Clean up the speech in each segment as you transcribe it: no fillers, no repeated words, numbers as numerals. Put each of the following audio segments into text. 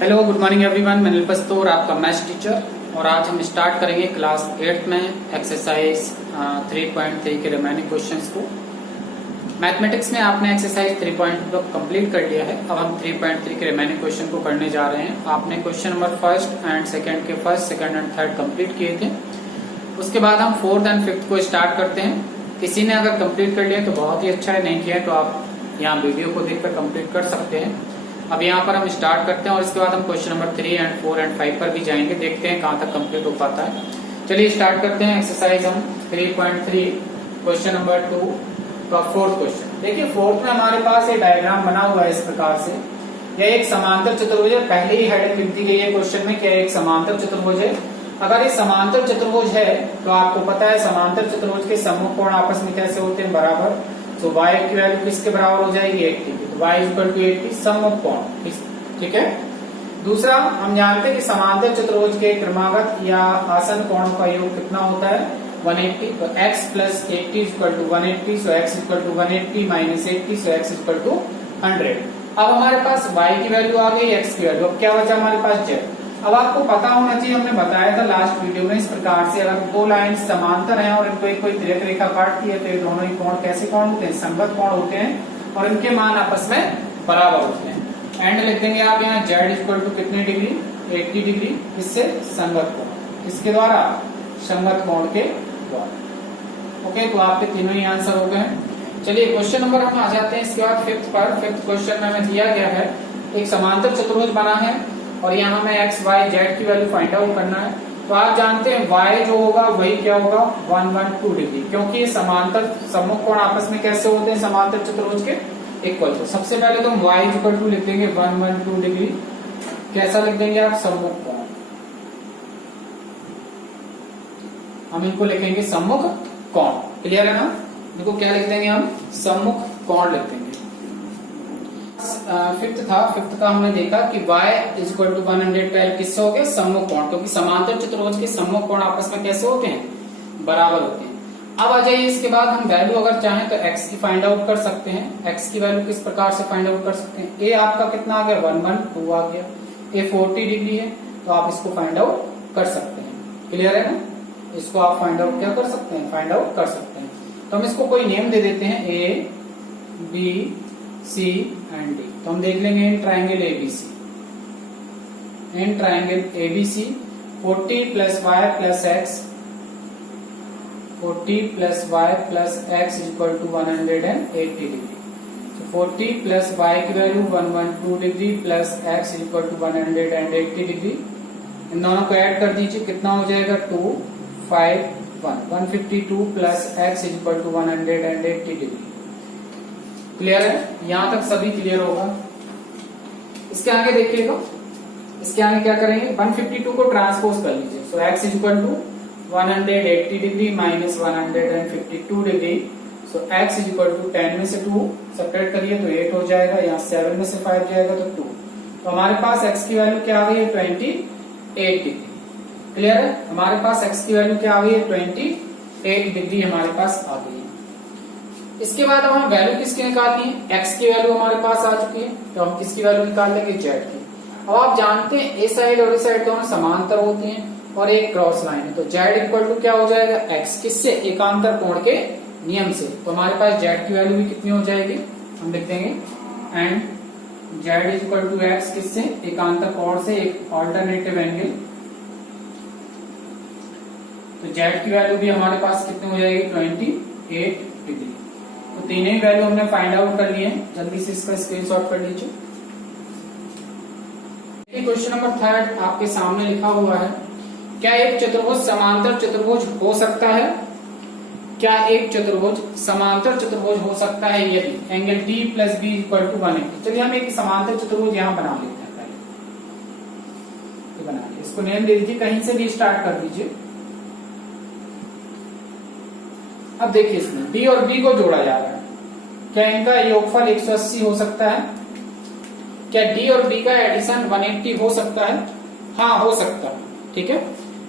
Hello, good morning everyone. मैं निलपस तोर, आपका मैथ्स टीचर, और आज हम स्टार्ट करेंगे क्लास 8 में एक्सरसाइज 3.3 के रिमेनिंग क्वेश्चंस को। मैथमेटिक्स में आपने एक्सरसाइज 3.2 कंप्लीट कर लिया है। अब हम 3.3 के रिमेनिंग क्वेश्चन को करने जा रहे हैं। आपने question number first and second के first, second and third complete किए थे। उसके बाद हम फोर्थ एंड फिफ्थ को स्टार्ट करते हैं। किसी ने अगर कंप्लीट कर लिया तो बहुत ही अच्छा है, नहीं किया तो आप यहाँ वीडियो को देखकर कंप्लीट कर सकते हैं। अब यहाँ पर हम स्टार्ट करते हैं और इसके बाद हम क्वेश्चन नंबर 3 एंड 4 एंड 5 पर भी जाएंगे, देखते हैं कहाँ तक कंप्लीट हो पाता है। चलिए स्टार्ट करते हैं एक्सरसाइज हम 3.3 क्वेश्चन नंबर 2 का फोर्थ क्वेश्चन। देखिए फोर्थ में हमारे पास एक डायग्राम बना हुआ है इस प्रकार से। यह एक समांतर चतुर्भुज है। पहले ही हेडिंग लिख दी गई है क्वेश्चन में, क्या एक समांतर चतुर्भुज है। अगर ये समांतर चतुर्भुज है तो आपको पता है समांतर चतुर्भुज के सम्मुख कोण आपस में कैसे होते हैं, बराबर। तो y की वैल्यू किसके बराबर हो जाएगी, 80 की। तो y इक्वल टू 80 सम्मुख कोण, ठीक है। दूसरा, हम जानते हैं कि समांतर चतुर्भुज के क्रमागत या आसन कोण का योग कितना होता है, 180। तो x plus 80 equal to 180, so x equal to 180 minus 80, so x equal to 100। अब हमारे पास y की वैल्यू आ गई, x की वैल्यू। अब क्या बचा हमारे पास, z। अब आपको पता होना चाहिए, हमने बताया था लास्ट वीडियो में, इस प्रकार से अगर दो लाइन समांतर हैं और इनको कोई तिर्यक रेखा काटती है तो ये दोनों ही कोण कैसे कोण होते हैं, संगत कोण होते हैं और इनके मान आपस में बराबर होते हैं। एंड लिख देंगे आप यहाँ z इक्वल टू कितने डिग्री, 80 डिग्री। किससे, संगत कोण। किसके द्वारा, संगत कोण के द्वारा। ओके, तो आपके तीनों ही आंसर हो गए। चलिए क्वेश्चन नंबर हम आ जाते हैं इसके बाद फिफ्थ पर। फिफ्थ क्वेश्चन में हमें दिया गया है एक समांतर चतुर्भुज बना है और यहाँ हमें x, y, z की वैल्यू फाइंड आउट करना है। तो आप जानते हैं y जो होगा वही क्या होगा, 112 डिग्री, क्योंकि ये समांतर सम्मुख कोण आपस में कैसे होते हैं समांतर चतुर्भुज के, इक्वल। तो सबसे पहले तो हम y इक्वल टू लिख देंगे 112 डिग्री। कैसा लिख देंगे आप, सम्मुख कोण। हम इनको लिखेंगे सम्मुख कोण। क्लियर है ना। इनको क्या लिख देंगे हम, सम्मुख कोण लिख देंगे। फिफ्थ था, फिफ्थ का हमने देखा कि y इक्वल टू 112 किससे हो गए, सम्मुख कोण, क्योंकि समांतर चतुर्भुज के सम्मुख कोण आपस में कैसे होते हैं, बराबर होते हैं। अब आ जाइए इसके बाद हम वैल्यू अगर चाहें तो x की फाइंड आउट कर सकते हैं। x की वैल्यू किस प्रकार से फाइंड आउट कर सकते हैं, a आपका कितना आ गया, 112 आ गया। a 40 डिग्री है तो आप इसको फाइंड आउट कर सकते हैं। क्लियर है ना। इसको आप फाइंड आउट क्या कर सकते हैं, फाइंड आउट कर सकते हैं। तो हम इसको कोई नेम दे देते हैं, a b c and d। तो हम देख लेंगे इन ट्राइंगल एबीसी। इन triangle ABC 40 plus y plus x, 40 plus y plus x equal to 180 degree. तो 40 प्लस वाई की value 112 degree plus x equal to 180 degree. इन दोनों को ऐड कर दीजिए, कितना हो जाएगा, 251 152 plus x equal to 180 degree. Clear है, यहां तक सभी क्लियर होगा। इसके आगे देखिएगा, इसके आगे क्या करेंगे, 152 को ट्रांसपोज कर लीजिए। So x equal to 180 degree minus 152 degree. So x equal to 10 में से 2 सेपरेट करिए तो 8 हो जाएगा, यहाँ 7 में से 5 जाएगा तो 2। तो हमारे पास x की वैल्यू क्या आ गई है, 28 डिग्री। क्लियर है, हमारे पास x की वैल्यू क्या आ गई है, 28 डिग्री हमारे पास आ गई है। इसके बाद अब हमें वैल्यू किसकी निकालनी है, x की वैल्यू हमारे पास आ चुकी है, तो हम किसकी वैल्यू निकाल लेंगे, z की। अब आप जानते हैं ए साइड और ए साइड दोनों समांतर होती हैं और एक क्रॉस लाइन है, तो z इक्वल टू क्या हो जाएगा, x। किससे, एकांतर कोण के नियम से। तो हमारे पास z की वैल्यू भी कितनी हो जाएगी, हम लिख देंगे and z equal to x, किससे, एकांतर कोण से, एक ऑल्टरनेटिव एंगल। तो z की वैल्यू भी हमारे पास कितनी हो जाएगी, 28 डिग्री। तो तीनों ही वैल्यू हमने फाइंड आउट कर लिए हैं। जल्दी से इसका स्क्रीनशॉट कर लीजिए। क्वेश्चन नंबर थर्ड आपके सामने लिखा हुआ है, क्या एक चतुर्भुज समांतर चतुर्भुज हो सकता है, क्या एक चतुर्भुज समांतर चतुर्भुज हो सकता है यदि angle D plus B equal to 180। चलिए हम एक समांतर चतुर्भुज यहाँ बना लेते हैं। पहले बना इसको नेम दे दीजिए, कहीं से भी स्टार्ट कर दीजिए। अब देखिए इसमें d और b को जोड़ा जा रहा है, क्या इनका योगफल 180 हो सकता है, क्या d और b का एडिशन 180 हो सकता है, हाँ हो सकता है। ठीक है,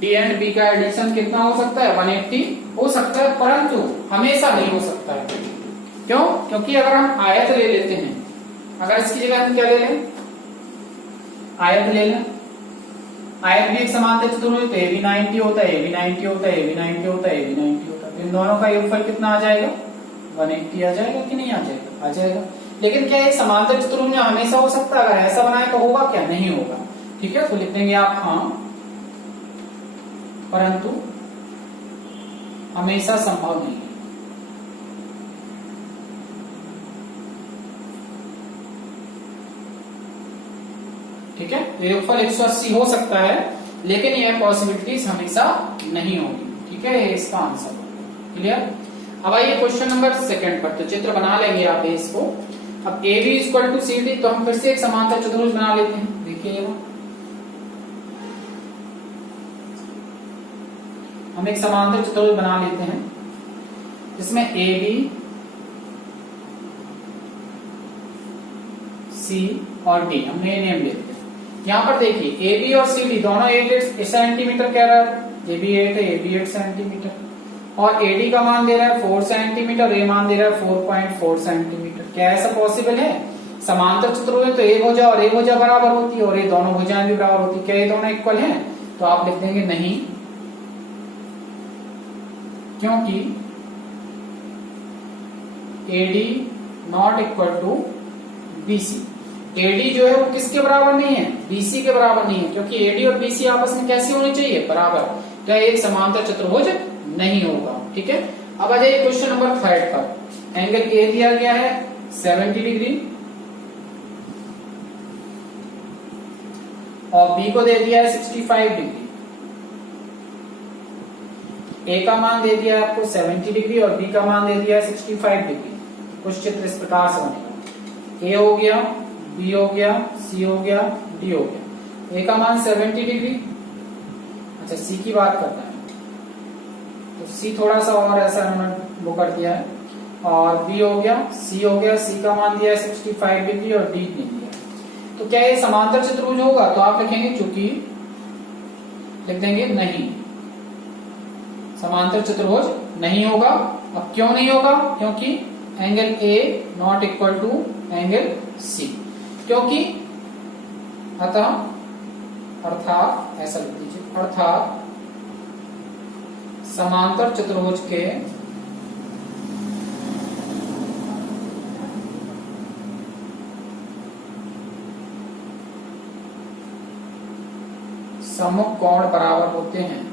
d एंड b का एडिशन कितना हो सकता है, 180 हो सकता है, परंतु हमेशा नहीं हो सकता है। क्यों, क्योंकि अगर हम आयत ले लेते हैं, अगर इसकी जगह हम क्या ले लें, आयत ले लें, आयत भी एक समांतर चतुर्भुज, तो ए भी 90 होता है, ए भी 90 होता है, ए भी 90 होता है, ए भी 90 होता है, तो इन दोनों का योगफल कितना आ जाएगा? 180 आ जाएगा कि नहीं आ जाएगा? आ जाएगा। लेकिन क्या एक समांतर चतुर्भुज में हमेशा हो सकता है? अगर ऐसा बनाए तो होगा क्या? नहीं होगा। ठीक है, तो लिख देंगे आप हाँ, परंतु हमेशा संभव नहीं है। ठीक है, योगफल 180 हो सकता है, लेकिन यह पॉसिबिलिटीज हमेशा नहीं होगी। ठीक है, ये इसका आंसर। क्लियर? अब आइए क्वेश्चन नंबर 2 पर, तो चित्र बना लेंगे आप बेस को। अब A B equal to C D, तो हम फिर से एक समांतर चतुर्भुज बना लेते हैं। देखिए हम एक समांतर चतुर्भुज बना लेते हैं जिसमें ए बी, सी और डी हमने नेम ले लिया। यहाँ पर देखिए ए बी और सी डी दोनों 8 सेंटीमीटर कह रहा है, ए बी 8 है, ए बी 8 सेंटीमीटर, और एडी का मान दे रहा है 4 सेंटीमीटर, ए मान दे रहा है 4.4 सेंटीमीटर। क्या ऐसा पॉसिबल है? समांतर चतुर्भुज तो एक भुजा और एक भुजा बराबर होती है, और ये दोनों भुजाएं भी बराबर होती है। क्या ये दोनों इक्वल हैं? तो आप लिख देंगे नहीं, क्योंकि AD not equal to BC. AD जो है वो किसके बराबर नहीं है? बीसी के बराबर नहीं है, क्योंकि एडी और बीसी आपस में कैसी होनी चाहिए? बराबर। क्या एक समांतर चतुर्भुज नहीं होगा। ठीक है, अब आ जाइए क्वेश्चन नंबर 3 पर। एंगल ए दिया गया है 70 डिग्री और बी को दे दिया है 65 डिग्री। ए का मान दे दिया है आपको 70 डिग्री और बी का मान दे दिया है 65 डिग्री। कुछ चित्र इस प्रकार से बनेगा, ए हो गया, बी हो गया, सी हो गया, डी हो गया। ए का मान 70 डिग्री, अच्छा सी की बात करना है तो सी थोड़ा सा और ऐसा उन्होंने वो कर दिया है, और बी हो गया, सी हो गया, सी का मान दिया है 65 डिग्री और डी नहीं दिया। तो क्या ये समांतर चतुर्भुज होगा? तो आप लिखेंगे चूंकि, लिख देंगे नहीं, समांतर चतुर्भुज नहीं होगा। अब क्यों नहीं होगा? क्योंकि angle A not equal to angle C, क्योंकि अर्थात ऐसा लिख दीजिए, अर्थात समांतर चतुर्भुज के सम्मुख कोण बराबर होते हैं।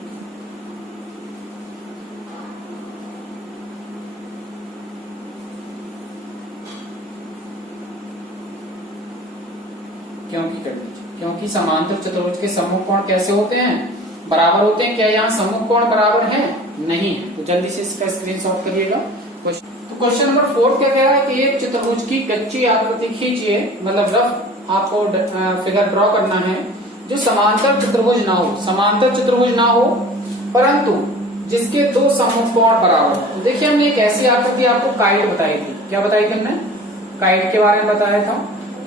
क्योंकि समांतर चतुर्भुज के सम्मुख कोण कैसे होते हैं? बराबर होते हैं। क्या यहाँ सम्मुख कोण बराबर है? नहीं है। तो जल्दी से इसका स्क्रीनशॉट करिएगा। तो क्वेश्चन नंबर 4 क्या कह रहा है कि एक चतुर्भुज की कच्ची आकृति खींचिए, मतलब रफ आपको फिगर ड्रॉ करना है जो समांतर चतुर्भुज ना हो, समांतर चतुर्भुज ना हो परंतु जिसके दो सम्मुख कोण बराबर हो। तो देखिए हमने एक ऐसी आकृति आपको काइट बताई थी। क्या बताई थी हमने? काइट के बारे में बताया था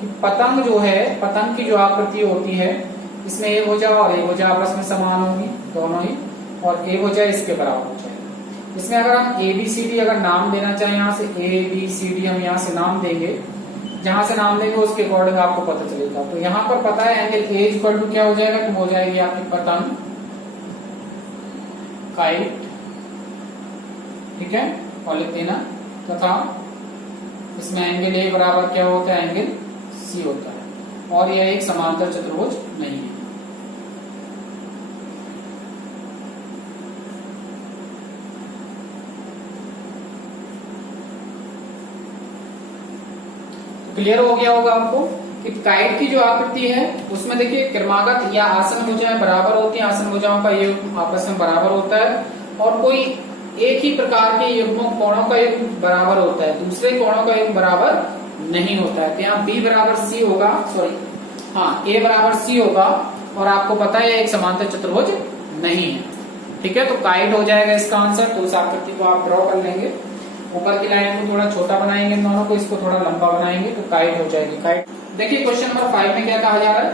कि पतंग जो है, पतंग की जो आकृति होती है इसमें ए भुजा और ए भुजा आपस में समान होगी दोनों ही, और ए भुजा इसके बराबर हो जाएगा। इसमें अगर हम ए बी सी डी अगर नाम देना चाहें, यहाँ से ए बी सी डी हम यहाँ से नाम देंगे, जहां से नाम देंगे उसके अकॉर्डिंग आपको पता चलेगा। तो यहाँ पर पता है एंगल ए इक्वल टू क्या हो जाएगा? तो हो जाएगी आपकी पतंग, काइट। ठीक है, और लिख देना, तथा इसमें एंगल ए बराबर क्या होता है? एंगल सी होता है, और यह एक समांतर चतुर्भुज नहीं है। क्लियर हो गया होगा आपको कि काइट की जो आकृति है उसमें देखिए क्रमागत या आसन भुजाएं बराबर होती हैं, आसन भुजाओं का योग आपस में बराबर होता है, और कोई एक ही प्रकार के युग्मों कोणों का योग बराबर होता है, दूसरे कोणों का योग बराबर नहीं होता है। तो यहाँ बी बराबर सी होगा, सॉरी हाँ ए बराबर सी होगा, और आपको पता है एक समांतर चतुर्भुज नहीं है। ठीक है, तो काइट हो जाएगा इसका आंसर। तो उस आकृति को आप ड्रॉ कर लेंगे, ऊपर की लाइन को थोड़ा छोटा बनाएंगे, दोनों को इसको थोड़ा लंबा बनाएंगे, तो काइट हो जाएगी काइट। देखिए क्वेश्चन नंबर 5 में क्या कहा जा रहा है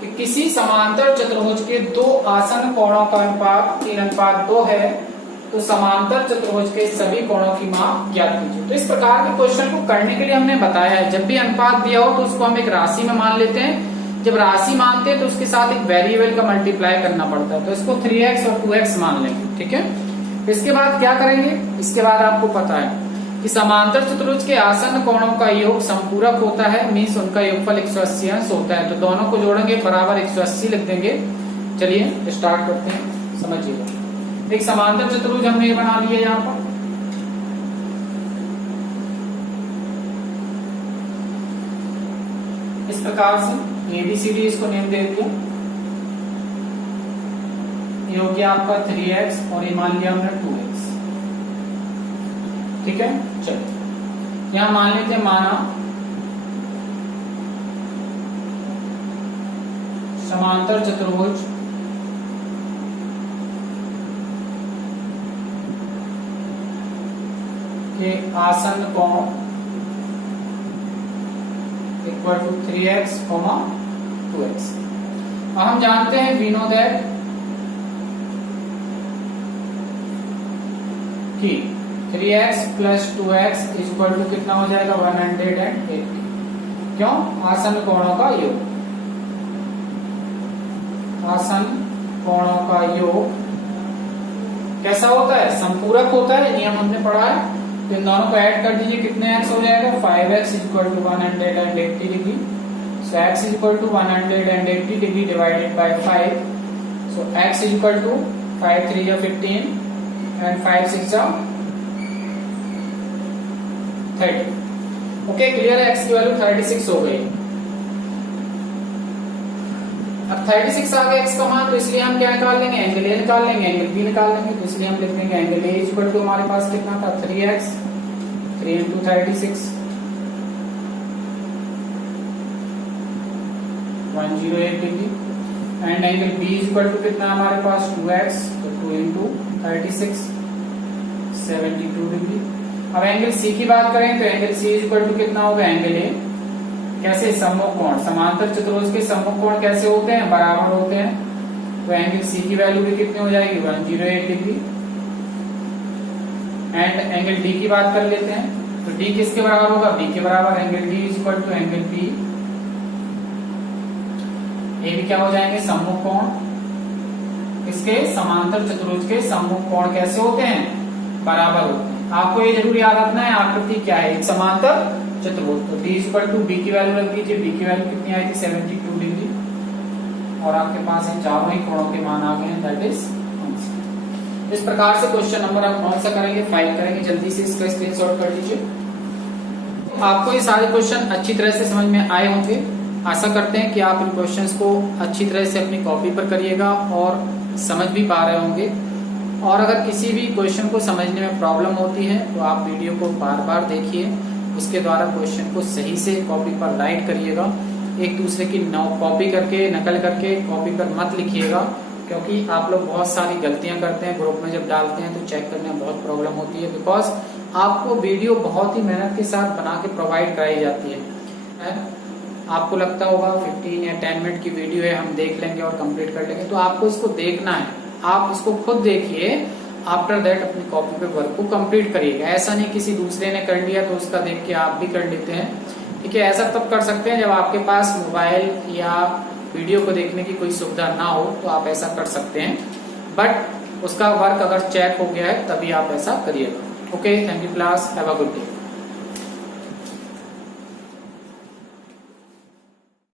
कि किसी समांतर चतुर्भुज के दो आसन कोणों का अनुपात 3:2 है, तो समांतर चतुर्भुज के सभी कोणों की माप ज्ञात कीजिए। तो इस प्रकार के क्वेश्चन को करने के लिए हमने बताया है जब भी अनुपात दिया हो तो उसको हम एक राशि में मान लेते हैं, जब राशि मानते हैं तो उसके साथ एक वेरिएबल का मल्टीप्लाई करना पड़ता है, तो इसको 3x और 2x मान लेंगे, ठीक है। इसके बाद क्या करेंगे, इसके बाद आपको पता है कि समांतर चतुर्भुज के आसन्न कोणों का योग संपूरक होता है, मीन्स उनका योगफल 180 अंश होता है, तो दोनों को जोड़ेंगे बराबर 180 लिख देंगे। चलिए स्टार्ट करते हैं, समझिएगा। एक समांतर चतुर्भुज हमने ये बना लिया यहाँ पर, इस प्रकार से ABCD इसको नेम दे दिया, ये हो गया आपका 3x और ये मान लिया हमने 2x, ठीक है। चलो यहां मान लेते हैं, माना समांतर चतुर्भुज के आसन्न कोण इक्वल टू 3x, 2x। अब हम जानते हैं, वी नो दैट कि 3x plus 2x is equal to कितना हो जाएगा 180। क्यों? आसन्न कोणों का योग, आसन्न कोणों का योग कैसा होता है? संपूरक होता है, नियम हमने पढ़ा है। तो इन दोनों को ऐड कर दीजिए, कितने x हो जाएगा? 5x is equal to 180 degree. So x is equal to 180 degree divided by 5। So x is equal to 5 3 या 15 एंड 5 6 या 30। ओके, क्लियर है? x की वैल्यू 36 हो गई। अब 36 आ गया x का मान, तो इसलिए हम क्या निकाल लेंगे? एंगल A निकाल लेंगे, एंगल B निकाल लेंगे। तो इसलिए हम लिख देंगे angle A is equal to हमारे पास कितना था? 3x, 3 into 36, 108 degree. And angle B is equal to कितना हमारे पास? 2x, तो 2 इंटू 36, 72 डिग्री। अब एंगल C की बात करें तो angle C is equal to कितना होगा? Angle A। कैसे? सम्मुख कोण, समांतर चतुर्भुज के सम्मुख कोण कैसे होते हैं? बराबर होते हैं। तो एंगल C की वैल्यू भी कितनी हो जाएगी? 108 डिग्री। एंड एंगल D की बात कर लेते हैं, तो D किसके बराबर होगा? B के बराबर। Angle D is equal to angle B। ये भी क्या हो जाएंगे? सम्मुख कोण। इसके समांतर चतुर्भुज के सम्मुख कोण कैसे होते हैं? बराबर होते हैं। आपको ये जरूर याद रखना है, आकृति क्या है? एक समांतर चतुर्भुज। तो D is equal to B की वैल्यू रख दीजिए। B की वैल्यू कितनी आई थी? 72 डिग्री। और आपके पास इन चारों ही कोणों के मान आ गए हैं, दैट इज। इस प्रकार से क्वेश्चन नंबर आप कौन सा करेंगे? 5 करेंगे। जल्दी से इसका स्क्रीनशॉट कर लीजिए। आपको ये सारे क्वेश्चन अच्छी तरह से समझ में आए होंगे। आशा करते हैं कि आप इन क्वेश्चंस को अच्छी तरह से अपनी कॉपी पर करिएगा और समझ भी पा रहे होंगे। और अगर किसी भी क्वेश्चन को समझने में प्रॉब्लम होती है तो आप वीडियो को बार बार देखिए, उसके द्वारा क्वेश्चन को सही से कॉपी पर राइट करिएगा। एक दूसरे की कॉपी करके, नकल करके कॉपी पर मत लिखिएगा, क्योंकि आप लोग बहुत सारी गलतियां करते हैं। ग्रुप में जब डालते हैं तो चेक करने में बहुत प्रॉब्लम होती है, बिकॉज आपको वीडियो बहुत ही मेहनत के साथ बना के प्रोवाइड कराई जाती है। आपको लगता होगा 15 या 10 मिनट की वीडियो है, हम देख लेंगे और कंप्लीट कर लेंगे, तो आपको इसको देखना है। आप इसको खुद देखिए, आफ्टर दैट अपनी कॉपी पे वर्क को कंप्लीट करिएगा। ऐसा नहीं किसी दूसरे ने कर लिया तो उसका देख के आप भी कर लेते हैं, ठीक है। ऐसा तब कर सकते हैं जब आपके पास मोबाइल या वीडियो को देखने की कोई सुविधा ना हो, तो आप ऐसा कर सकते हैं। बट उसका वर्क अगर चेक हो गया है तभी आप ऐसा करिएगा। Okay, thank you class, have a good day.